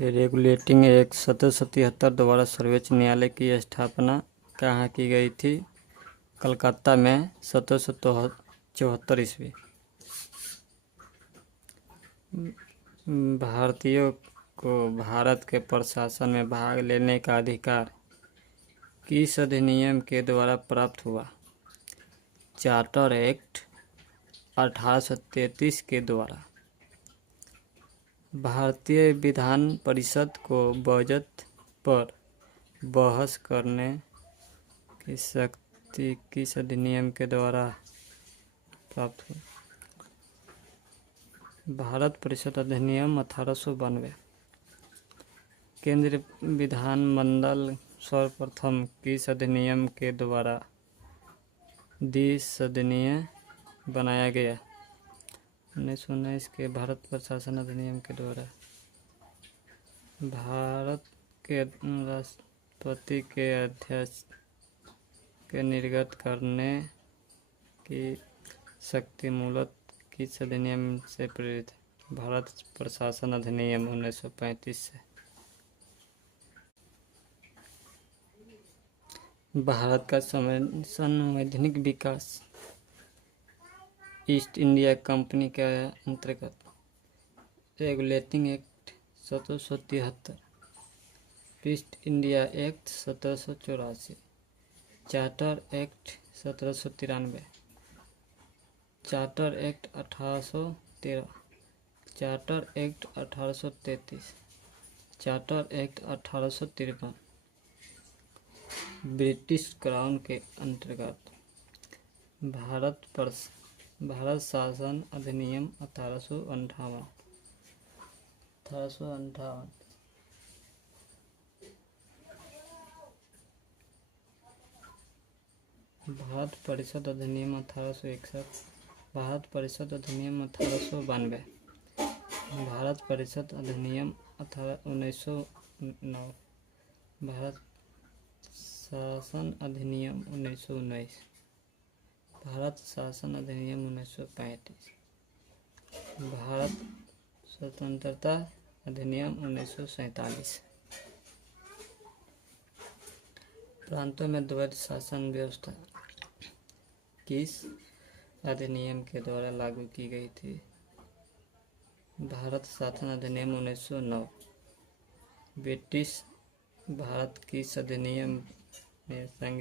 Regulating act 1777 द्वारा सर्वोच्च न्यायालय की स्थापना कहाँ की गई थी? कलकत्ता में 1774 ईस्वी। भारतीयों को भारत के प्रशासन में भाग लेने का अधिकार किस अधिनियम के द्वारा प्राप्त हुआ? चार्टर एक्ट 1833 के द्वारा। भारतीय विधान परिषद को बजट पर बहस करने की शक्ति किस अधिनियम के द्वारा प्राप्त हुई? भारत परिषद अधिनियम 1892। केंद्रीय विधानमंडल सर्वप्रथम किस अधिनियम के द्वारा द्विसदनीय बनाया गया? 1919 के भारत प्रशासन अधिनियम के द्वारा। भारत के राष्ट्रपति के अध्यक्ष के निर्गत करने की शक्ति मूलतः किस अधिनियम से प्रेरित है? भारत प्रशासन अधिनियम 1935 से। भारत का संवैधानिक विकास ईस्ट इंडिया कंपनी के अंतर्गत। Regulating act 1773, east India act 1784, charter act 1793, charter act 1813, charter act 1833, charter act 1853। British crown के अंतर्गत। भारत शासन अधिनियम 1858। भारत परिषद अधिनियम 1861। भारत परिषद अधिनियम 1892। भारत परिषद अधिनियम 1909। भारत शासन अधिनियम 1919। भारत शासन अधिनियम 1935। भारत स्वतंत्रता अधिनियम 1947। प्रांतों में द्वैध शासन व्यवस्था किस अधिनियम के द्वारा लागू की गई थी? भारत शासन अधिनियम 1909। ब्रिटिश भारत किस अधिनियम में संघ